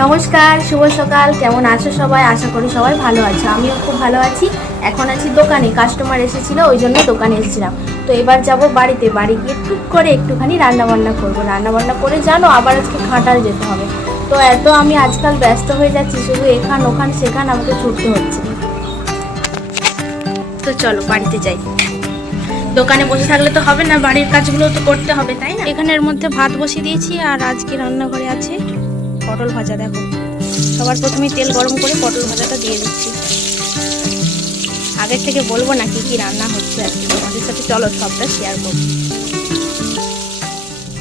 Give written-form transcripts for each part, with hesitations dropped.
নমস্কার, শুভ সকাল। কেমন আছো সবাই? আশা করি সবাই ভালো আছো। আমিও খুব ভালো আছি। এখন আছি দোকানে, কাস্টমার এসেছিল, ওই জন্য দোকানে এসেছিলাম। তো এবার যাব বাড়িতে, বাড়ি গিয়ে টুক করে একটুখানি রান্নাবান্না করবো। রান্নাবান্না করে জানো আবার আজকে ঘাটাল যেতে হবে। তো এত আমি আজকাল ব্যস্ত হয়ে যাচ্ছি, শুধু এখান ওখান সেখান আমাকে ছুটতে হচ্ছে। তো চলো বাড়িতে যাই। দোকানে বসে থাকলে তো হবে না, বাড়ির কাজগুলো তো করতে হবে, তাই না? এখানের মধ্যে ভাত বসিয়ে দিয়েছি, আর আজকে রান্নাঘরে আছে পটল ভাজা। দেখো, সবার প্রথমে তেল গরম করে পটল ভাজাটা দিয়ে দিচ্ছি। আগের থেকে বলবো না কি কি রান্না হচ্ছে আজকে তোমাদের সাথে, চলো সবটা শেয়ার করব।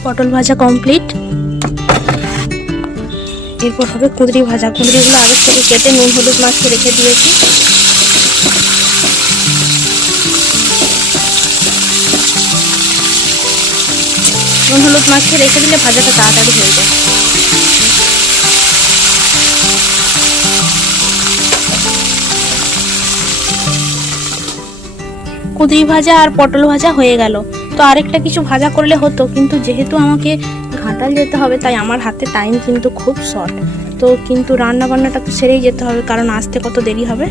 পটল ভাজা কমপ্লিট। এরপর হবে কুঁদরি ভাজা। কুঁদরিগুলো আগের থেকে কেটে নুন হলুদ মাখিয়ে রেখে দিয়েছি। নুন হলুদ মাখিয়ে রেখে দিলে ভাজাটা তাড়াতাড়ি হয়ে যায়। কুঁদরি ভাজা আর পটল ভাজা হয়ে গেল। তো আরেকটা কিছু ভাজা করলে হতো, কিন্তু যেহেতু আমাকে ঘাটাল যেতে হবে তাই আমার হাতে টাইম কিন্তু খুব শর্ট। তো কিন্তু রান্না বান্নাটা তো সেরেই যেতে হবে, কারণ আসতে কত দেরি হবে।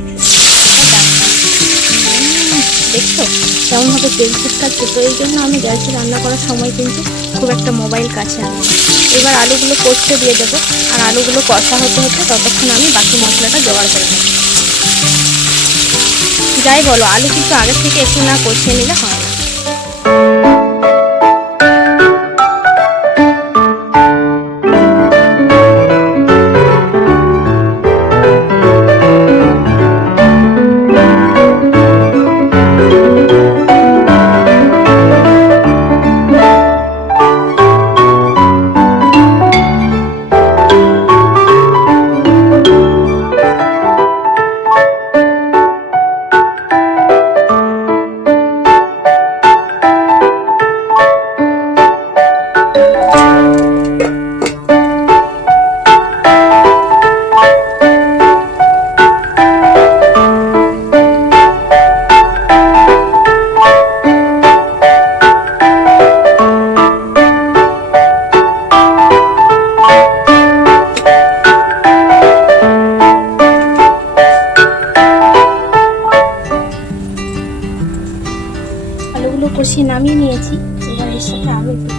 দেখছো কেমনভাবে তেল ছিটকাচ্ছে? তো এই জন্য আমি গ্যাসে রান্না করার সময় কিন্তু খুব একটা মোবাইল কাছে আনি। এবার আলুগুলো কষতে দিয়ে দেবো, আর আলুগুলো কষা হতে হতে ততক্ষণ আমি বাকি মশলাটা জোগাড় করে নেব। যাই বলো, আলু কিন্তু আগের থেকে একটু না কষিয়ে নিলে হয় না। আলুগুলো কষিয়ে নামিয়ে নিয়েছি। এবার এর সাথে আলু একটু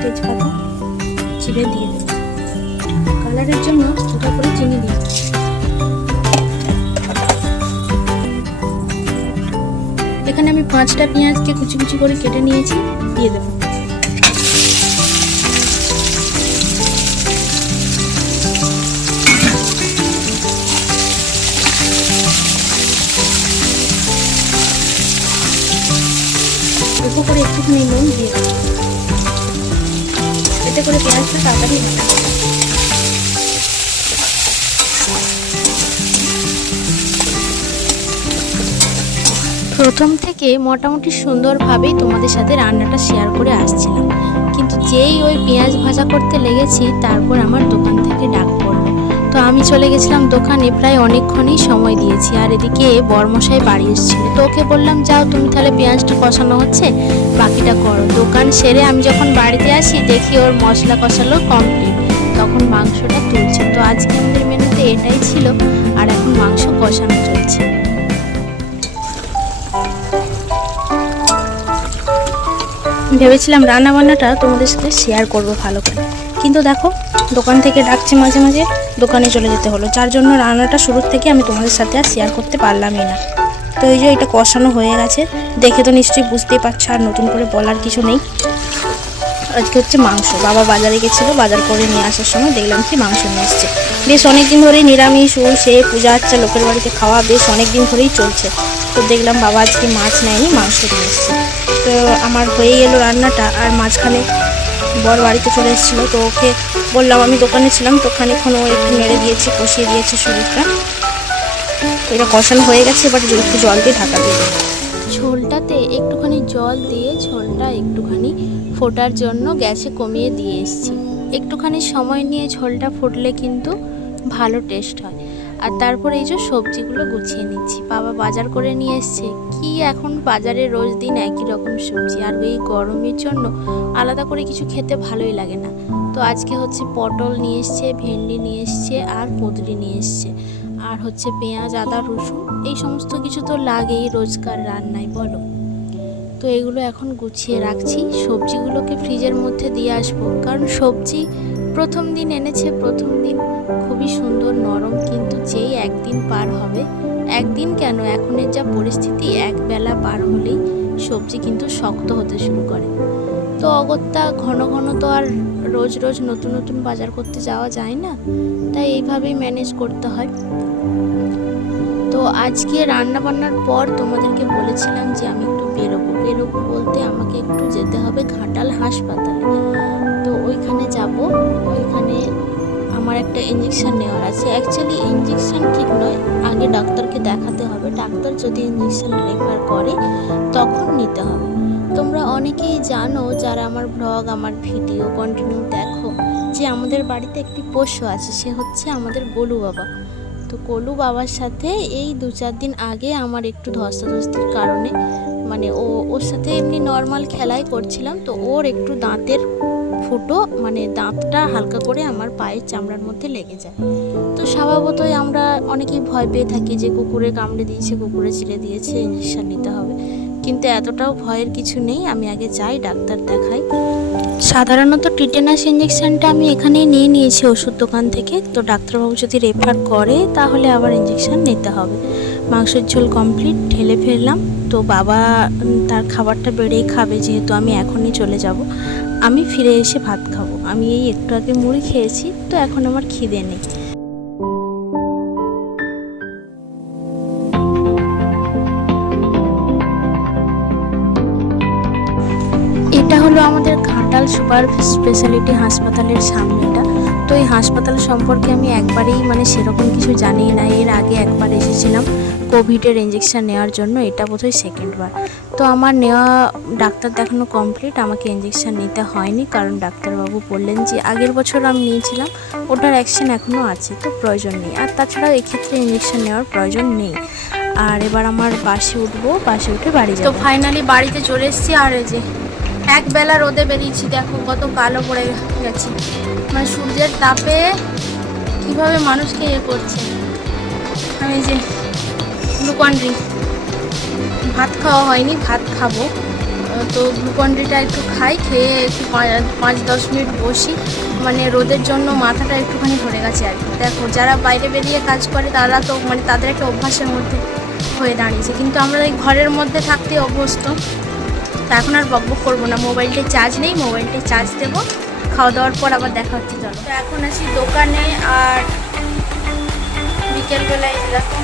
তেজপাতা চিড়ে দিয়ে দেবো, কালারের জন্য দুটো করে চিনি দিয়ে দেবো। এখানে আমি 5টা পেঁয়াজকে কুচি কুচি করে কেটে নিয়েছি, দিয়ে দেবো। অল্প করে একটুখানি নুন দিয়ে দেবো, এতে করে পেঁয়াজটা তাড়াতাড়ি হবে। প্রথম থেকে মোটামুটি সুন্দরভাবেই তোমাদের সাথে রান্নাটা শেয়ার করে আসছিলাম, কিন্তু যেই ওই পেঁয়াজ ভাজা করতে লেগেছি তারপর আমার দোকান থেকে ডাক পড়লো। তো আমি চলে গেছিলাম দোকানে, প্রায় অনেকক্ষণই সময় দিয়েছি। আর এদিকে বরমশাই বাড়ি এসেছিল, তো ওকে বললাম যাও তুমি তাহলে পেঁয়াজটা কষানো হচ্ছে বাকিটা করো। দোকান সেরে আমি যখন বাড়িতে আসি দেখি ওর মশলা কষালো কমপ্লিট, তখন মাংসটা তুলছে। তো আজকে আমাদের মেনুতে এটাই ছিল, আর এখন মাংস কষানো চলছে। ভেবেছিলাম রান্না বান্নাটা তোমাদের সাথে শেয়ার করবো ভালো করে, কিন্তু দেখো দোকান থেকে ডাকছে মাঝে মাঝে, দোকানে চলে যেতে হলো, যার জন্য রান্নাটা শুরুর থেকে আমি তোমাদের সাথে আর শেয়ার করতে পারলামই না। তো এই যে এটা কষানো হয়ে গেছে, দেখে তো নিশ্চয়ই বুঝতেই পারছো, আর নতুন করে বলার কিছু নেই। আজকে হচ্ছে মাংস। বাবা বাজারে গেছিলো, বাজার করে নিয়ে আসার সময় দেখলাম কি মাংস নিয়ে এসছে। বেশ অনেকদিন ধরেই নিরামিষ সে পূজা আচ্ছা লোকের বাড়িতে খাওয়া বেশ অনেকদিন ধরেই চলছে। তো দেখলাম বাবা আজকে মাছ নেয়নি, মাংস নিয়ে এসছে। তো আমার হয়ে গেলো রান্নাটা, আর মাঝখানে বর বাড়িতে চলে এসেছিলো। তো ওকে বললাম, আমি দোকানে ছিলাম তো খানিকক্ষণ ও একটু নেড়ে দিয়েছে, কষিয়ে দিয়েছে শরীরটা। এটা কষানো হয়ে গেছে, এবার একটু জল দিয়ে ঢাকা দিয়ে দেবো। ঝোলটাতে একটুখানি জল দিয়ে ঝোলটা একটুখানি ফোটার জন্য গ্যাসে কমিয়ে দিয়ে এসেছি। একটুখানি সময় নিয়ে ঝোলটা ফুটলে কিন্তু ভালো টেস্ট হয়। আর তারপরে এই যে সবজিগুলো গুছিয়ে নিচ্ছি। বাবা বাজার করে নিয়ে এসছে, কি কি এখন বাজারে রোজ দিন একই রকম সবজি, আর এই গরমের জন্য আলাদা করে কিছু খেতে ভালোই লাগে না। তো আজকে হচ্ছে পটল নিয়ে এসছে, ভেন্ডি নিয়ে এসছে, আর কুঁদরি নিয়ে এসছে, আর হচ্ছে পেঁয়াজ, আদা, রসুন, এই সমস্ত কিছু তো লাগেই রোজকার রান্নায় বলো। তো এগুলো এখন গুছিয়ে রাখছি, সবজিগুলোকে ফ্রিজের মধ্যে দিয়ে আসবো, কারণ সবজি প্রথম দিন এনেছে, প্রথম দিন খুবই সুন্দর নরম, কিন্তু যেই একদিন পার হবে, একদিন কেন এখনের যা পরিস্থিতি, এক বেলা পার হলেই সবজি কিন্তু শক্ত হতে শুরু করে। তো অগত্যা ঘন ঘন তো আর রোজ রোজ নতুন নতুন বাজার করতে যাওয়া যায় না, তাই এইভাবেই ম্যানেজ করতে হয়। তো আজকে রান্না বান্নার পর তোমাদেরকে বলেছিলাম যে আমি একটু বেরোবো বলতে আমাকে একটু যেতে হবে ঘাটাল হাসপাতালে। তো ওইখানে যাব, ওইখানে আমার একটা ইঞ্জেকশন নেওয়ার আছে। অ্যাকচুয়ালি ইঞ্জেকশন ঠিক নয়, আগে ডাক্তারকে দেখাতে হবে, ডাক্তার যদি ইঞ্জেকশন রেফার করে তখন নিতে হবে। তোমরা অনেকেই জানো যারা আমার ব্লগ, আমার ভিডিও কন্টিনিউ দেখো, যে আমাদের বাড়িতে একটি পোষ্য আছে, সে হচ্ছে আমাদের গোলু বাবা। তো গোলু বাবার সাথে এই 2-4 দিন আগে আমার একটু ধস্তাধস্তির কারণে, মানে ওর সাথে এমনি নর্মাল খেলাই করছিলাম, তো ওর একটু দাঁতের ফুটো, মানে দাঁতটা হালকা করে আমার পায়ের চামড়ার মধ্যে লেগে যায়। তো স্বভাবতই আমরা অনেকেই ভয় পেয়ে থাকি যে কুকুরে কামড়ে দিয়েছে, কুকুরে ছিঁড়ে দিয়েছে, ইঞ্জেকশন নিতে হবে, কিন্তু এতটাও ভয়ের কিছু নেই। আমি আগে যাই, ডাক্তার দেখাই। সাধারণত টিটেনাস ইঞ্জেকশনটা আমি এখানেই নিয়ে নিয়েছি ওষুধ দোকান থেকে। তো ডাক্তারবাবু যদি রেফার করে তাহলে আবার ইঞ্জেকশন নিতে হবে। মাংসের ঝোল কমপ্লিট, ঢেলে ফেললাম। তো বাবা তার খাবারটা বেড়েই খাবে, যেহেতু আমি এখনই চলে যাব। আমি ফিরে এসে ভাত খাবো। আমি এই একটু আগে মুড়ি খেয়েছি, তো এখন আমার খিদে নেই। এটা হলো আমাদের ঘাটাল সুপার স্পেশালিটি হাসপাতালের সামনেটা। তো এই হাসপাতাল সম্পর্কে আমি একবারেই, মানে সেরকম কিছু জানি না। এর আগে একবার এসেছিলাম কোভিডের ইঞ্জেকশন নেওয়ার জন্য, এটা বোধহয় সেকেন্ডবার। তো আমার নেওয়া, ডাক্তার দেখানো কমপ্লিট, আমাকে ইঞ্জেকশন নিতে হয়নি, কারণ ডাক্তারবাবু বললেন যে আগের বছর আমি নিয়েছিলাম, ওটার অ্যাকশন এখনও আছে, তো প্রয়োজন নেই। আর তাছাড়া এক্ষেত্রে ইঞ্জেকশন নেওয়ার প্রয়োজন নেই। আর এবার আমার বাসে উঠবো, বাসে উঠে বাড়ি যাবো। তো ফাইনালি বাড়িতে চলে এসেছি। আর এই যে একবেলা রোদে বেরিয়েছি, দেখো কত কালো পড়ে গেছে, মানে সূর্যের তাপে কিভাবে মানুষকে করছে। আমি যে গ্লুকন ডি, ভাত খাওয়া হয়নি, ভাত খাবো। তো গ্লুকন ডিটা একটু খাই, খেয়ে একটু 5-10 মিনিট বসি, মানে রোদের জন্য মাথাটা একটুখানি ধরে গেছে আর কি। দেখো যারা বাইরে বেরিয়ে কাজ করে তারা তো, মানে তাদের একটা অভ্যাসের মধ্যে হয়ে দাঁড়িয়েছে, কিন্তু আমরা এই ঘরের মধ্যে থাকতে অভ্যস্ত। তো এখন আর বকবক করবো না, মোবাইলটায় চার্জ নেই, মোবাইলটায় চার্জ দেবো, খাওয়া দাওয়ার পর আবার দেখা হচ্ছে। চলো, তো এখন আছি দোকানে। আর বিকেলবেলায় দেখো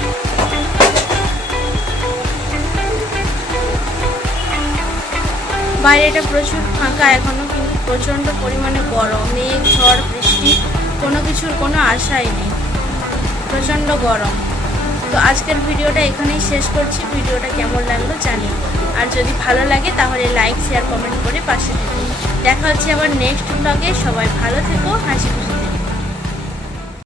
বাইরেটা প্রচুর ফাঁকা এখনো, কিন্তু প্রচণ্ড পরিমাণে গরম, মেঘ, ঝড়, বৃষ্টি, কোনো কিছুর কোনো আশাই নেই, প্রচণ্ড গরম। তো আজকের ভিডিওটা এখানেই শেষ করছি। ভিডিওটা কেমন লাগলো জানিও, আর যদি ভালো লাগে তাহলে লাইক, শেয়ার, কমেন্ট করে পাশে থেকো। দেখা হচ্ছে আবার নেক্সট ব্লগে। সবাই ভালো থেকো, হাসি খুশি।